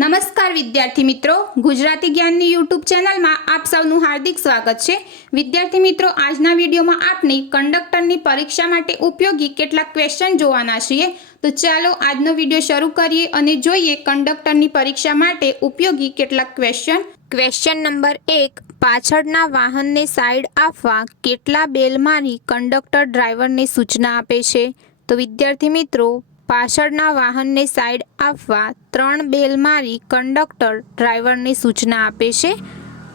નમસ્કાર વિદ્યાર્થી મિત્રો, ગુજરાતી જ્ઞાનની યુટ્યુબ ચેનલમાં આપ સૌનું હાર્દિક સ્વાગત છે। વિદ્યાર્થી મિત્રો, આજના વિડીયોમાં આપણે કંડક્ટરની પરીક્ષા માટે ઉપયોગી કેટલાક ક્વેશ્ચન જોવાના છીએ। તો ચાલો આજનો વિડીયો શરૂ કરીએ અને જોઈએ કંડક્ટરની પરીક્ષા માટે ઉપયોગી કેટલાક ક્વેશ્ચન। ક્વેશ્ચન નંબર 1, પાછળના વાહનને સાઈડ આપવા કેટલા બેલ મારી કંડક્ટર ડ્રાઈવરને સૂચના આપે છે? તો વિદ્યાર્થી મિત્રો, પાછળના વાહનને સાઈડ આપવા 3 બેલ મારી કંડક્ટર ડ્રાઈવરને સૂચના આપે છે।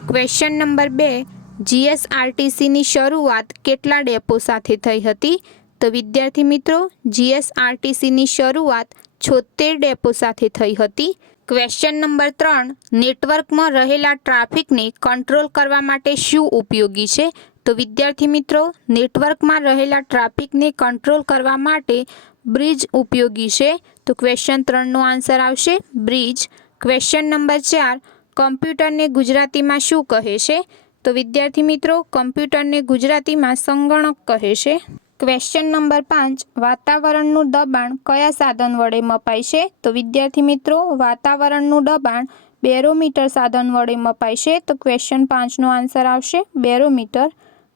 ક્વેશ્ચન નંબર 2, જીએસઆરટીસીની શરૂઆત કેટલા ડેપો સાથે થઈ હતી? તો વિદ્યાર્થી મિત્રો, જીએસઆરટીસીની શરૂઆત 76 ડેપો સાથે થઈ હતી। ક્વેશ્ચન નંબર 3, નેટવર્કમાં રહેલા ટ્રાફિકને કંટ્રોલ કરવા માટે શું ઉપયોગી છે? તો વિદ્યાર્થી મિત્રો, નેટવર્કમાં રહેલા ટ્રાફિકને કંટ્રોલ કરવા માટે બ્રિજ ઉપયોગી છે। તો ક્વેશ્ચન 3નો આન્સર આવશે બ્રિજ। ક્વેશ્ચન નંબર 4, કમ્પ્યુટરને ગુજરાતીમાં શું કહે છે? તો વિદ્યાર્થી મિત્રો, કમ્પ્યુટરને ગુજરાતીમાં સંગણક કહે છે। ક્વેશ્ચન નંબર 5, વાતાવરણનું દબાણ કયા સાધન વડે મપાય છે? તો વિદ્યાર્થી મિત્રો, વાતાવરણનું દબાણ બેરોમીટર સાધન વડે મપાય છે। તો ક્વેશ્ચન 5નો આન્સર આવશે બેરોમીટર।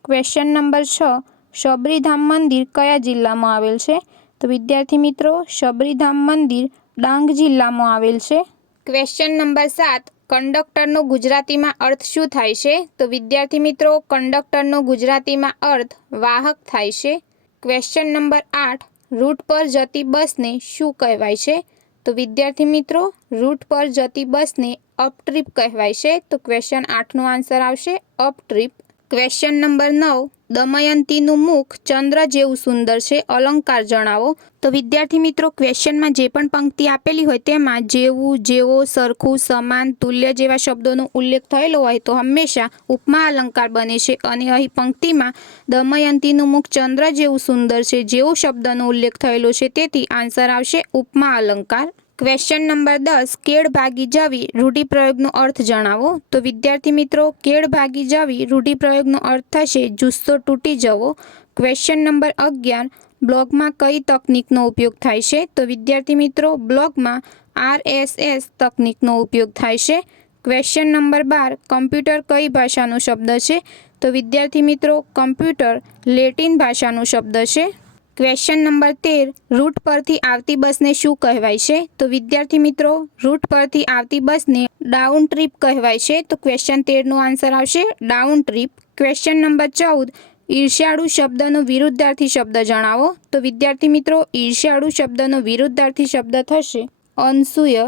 ક્વેશ્ચન નંબર 6, શબરીધામ મંદિર કયા જિલ્લામાં આવેલ છે? તો વિદ્યાર્થી મિત્રો, શબરીધામ મંદિર ડાંગ જિલ્લામાં આવેલ છે। ક્વેશ્ચન નંબર 7, કંડક્ટરનો ગુજરાતીમાં અર્થ શું થાય છે? તો વિદ્યાર્થી મિત્રો, કંડક્ટરનો ગુજરાતીમાં અર્થ વાહક થાય છે। ક્વેશ્ચન નંબર 8, રૂટ પર જતી બસને શું કહેવાય છે? તો વિદ્યાર્થી મિત્રો, રૂટ પર જતી બસને અપ ટ્રીપ કહેવાય છે। તો ક્વેશ્ચન 8નો આન્સર આવશે અપ ટ્રીપ। ક્વેશ્ચન નંબર 9, દમયંતીનું મુખ ચંદ્ર જેવું સુંદર છે, અલંકાર જણાવો। તો વિદ્યાર્થી મિત્રો, ક્વેશ્ચનમાં જે પણ પંક્તિ આપેલી હોય તેમાં જેવું, જેવો, સરખું, સમાન, તુલ્ય જેવા શબ્દોનો ઉલ્લેખ થયેલો હોય તો હંમેશા ઉપમા અલંકાર બને છે। અને અહીં પંક્તિમાં દમયંતીનું મુખ ચંદ્ર જેવું સુંદર છે જેવો શબ્દનો ઉલ્લેખ થયેલો છે, તેથી આન્સર આવશે ઉપમા અલંકાર। ક્વેશ્ચન નંબર 10, કેળ ભાગી જવી રૂઢિપ્રયોગનો અર્થ જણાવો। તો વિદ્યાર્થી મિત્રો, કેળ ભાગી જવી રૂઢિપ્રયોગનો અર્થ થશે જુસ્સો તૂટી જવો। ક્વેશ્ચન નંબર 11, બ્લોગમાં કઈ તકનીકનો ઉપયોગ થાય છે? તો વિદ્યાર્થી મિત્રો, બ્લોગમાં RSS તકનીકનો ઉપયોગ થાય છે। ક્વેશ્ચન નંબર 12, કમ્પ્યુટર કઈ ભાષાનો શબ્દ છે? તો વિદ્યાર્થી મિત્રો, કમ્પ્યુટર લેટિન ભાષાનો શબ્દ છે। ક્વેશ્ચન નંબર 13, રૂટ પરથી આવતી બસને શું કહેવાય છે? તો વિદ્યાર્થી મિત્રો, રૂટ પરથી આવતી બસને ડાઉન ટ્રીપ કહેવાય છે। તો ક્વેશ્ચન 13નો આન્સર આવશે ડાઉન ટ્રીપ। ક્વેશ્ચન નંબર 14, ઈર્ષ્યાળુ શબ્દનો વિરુદ્ધાર્થી શબ્દ જણાવો। તો વિદ્યાર્થી મિત્રો, ઈર્ષ્યાળુ શબ્દનો વિરુદ્ધાર્થી શબ્દ થશે અનસૂય।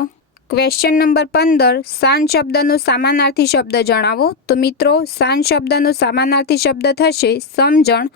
ક્વેશ્ચન નંબર 15, શાન શબ્દનો સમાનાર્થી શબ્દ જણાવો। તો મિત્રો, શાન શબ્દનો સમાનાર્થી શબ્દ થશે સમજણ।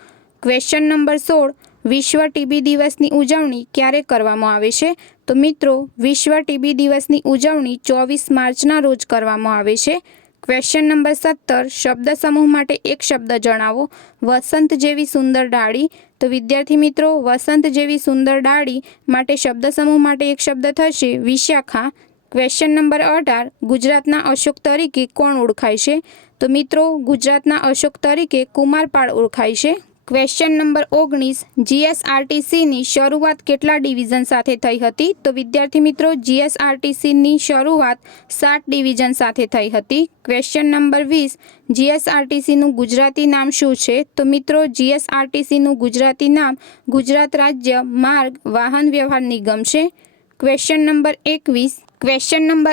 ક્વેશ્ચન નંબર 16, વિશ્વ ટીબી દિવસની ઉજવણી ક્યારે કરવામાં આવે છે? તો મિત્રો, વિશ્વ ટીબી દિવસની ઉજવણી 24 માર્ચના રોજ કરવામાં આવે છે। ક્વેશ્ચન નંબર 17, શબ્દ સમૂહ માટે એક શબ્દ જણાવો। વસંત જેવી સુંદર ડાળી। તો વિદ્યાર્થી મિત્રો, વસંત જેવી સુંદર ડાળી માટે શબ્દ સમૂહ માટે એક શબ્દ થશે વિશાખા। ક્વેશ્ચન નંબર 18, ગુજરાતના અશોક તરીકે કોણ ઓળખાય છે? તો મિત્રો, ગુજરાતના અશોક તરીકે કુમારપાળ ઓળખાય છે। ક્વેશ્ચન નંબર 19, જીએસઆરટીસીની શરૂઆત કેટલા ડિવિઝન સાથે થઈ હતી? તો વિદ્યાર્થી મિત્રો, જીએસઆરટીસીની શરૂઆત 7 ડિવિઝન સાથે થઈ હતી। ક્વેશ્ચન નંબર 20, જીએસઆરટીસીનું ગુજરાતી નામ શું છે? તો મિત્રો, જીએસઆરટીસીનું ગુજરાતી નામ ગુજરાત રાજ્ય માર્ગ વાહન વ્યવહાર નિગમ છે। ક્વેશ્ચન નંબર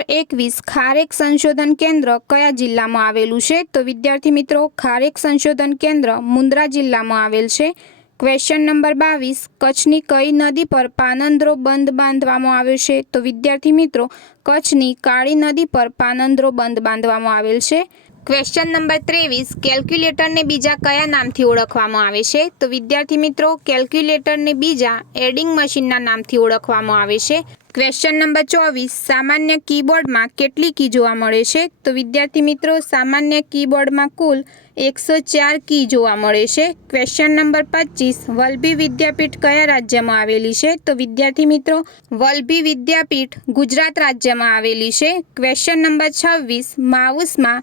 21, ખારેક સંશોધન કેન્દ્ર કયા જિલ્લામાં આવેલું છે? તો વિદ્યાર્થી મિત્રો, ખારેક સંશોધન કેન્દ્ર મુન્દ્રા જિલ્લામાં આવેલ છે। ક્વેશ્ચન નંબર 22, કચ્છની કઈ નદી પર પાનંદ્રો બંધ બાંધવામાં આવ્યો છે? તો વિદ્યાર્થી મિત્રો, કચ્છની કાળી નદી પર પાનંદ્રો બંધ બાંધવામાં આવેલ છે। ક્વેશ્ચન નંબર 23, કેલ્ક્યુલેટરને બીજા કયા નામથી ઓળખવામાં આવે છે? તો વિદ્યાર્થી મિત્રો, કેલ્ક્યુલેટરને બીજા એડિંગ મશીનના નામથી ઓળખવામાં આવે છે। ક્વેશ્ચન નંબર 24, સામાન્ય કીબોર્ડમાં કેટલી કી જોવા મળે છે? તો વિદ્યાર્થી મિત્રો, સામાન્ય કીબોર્ડમાં કુલ 104 કી જોવા મળે છે। ક્વેશ્ચન નંબર 25, વલભી વિદ્યાપીઠ કયા રાજ્યમાં આવેલી છે? તો વિદ્યાર્થી મિત્રો, વલભી વિદ્યાપીઠ ગુજરાત રાજ્યમાં આવેલી છે। ક્વેશ્ચન નંબર 26, માઉસમાં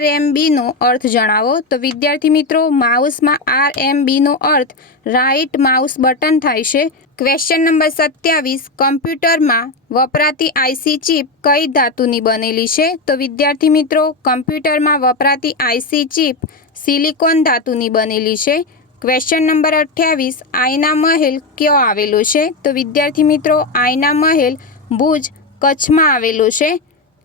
RMBનો અર્થ જણાવો। તો વિદ્યાર્થી મિત્રો, માઉસમાં RMBનો અર્થ રાઇટ માઉસ બટન થાય છે। ક્વેશ્ચન નંબર 27, કમ્પ્યુટરમાં વપરાતી આઈસી ચિપ કઈ ધાતુની બનેલી છે? તો વિદ્યાર્થી મિત્રો, કમ્પ્યુટરમાં વપરાતી આઈસી ચિપ સિલિકોન ધાતુની બનેલી છે. ક્વેશ્ચન નંબર 28, આઈના મહેલ ક્યાં આવેલો છે? તો વિદ્યાર્થી મિત્રો, આઈના મહેલ ભુજ, કચ્છમાં આવેલો છે.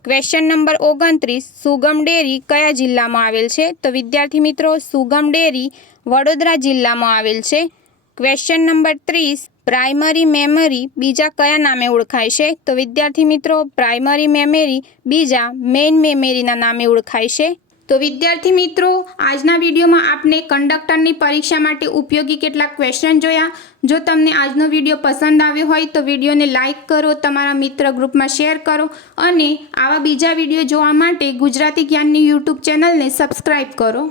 ક્વેશ્ચન નંબર 29, સુગમ ડેરી કયા જિલ્લામાં આવેલ છે? તો વિદ્યાર્થી મિત્રો, સુગમ ડેરી વડોદરા જિલ્લામાં આવેલ છે. ક્વેશ્ચન નંબર 30, પ્રાઇમરી મેમરી બીજા કયા નામે ઓળખાય છે? તો વિદ્યાર્થી મિત્રો, પ્રાઇમરી મેમરી બીજા મેઇન મેમરીના નામે ઓળખાય છે. તો વિદ્યાર્થી મિત્રો, આજના વિડીયોમાં આપણે કંડક્ટરની પરીક્ષા માટે ઉપયોગી કેટલાક ક્વેશ્ચન જોયા. જો તમને આજનો વિડીયો પસંદ આવ્યો હોય તો વિડીયોને લાઇક કરો, તમારા મિત્ર ગ્રુપમાં શેર કરો અને આવા બીજા વિડીયો જોવા માટે ગુજરાતી જ્ઞાનની યુટ્યુબ ચેનલને સબસ્ક્રાઈબ કરો.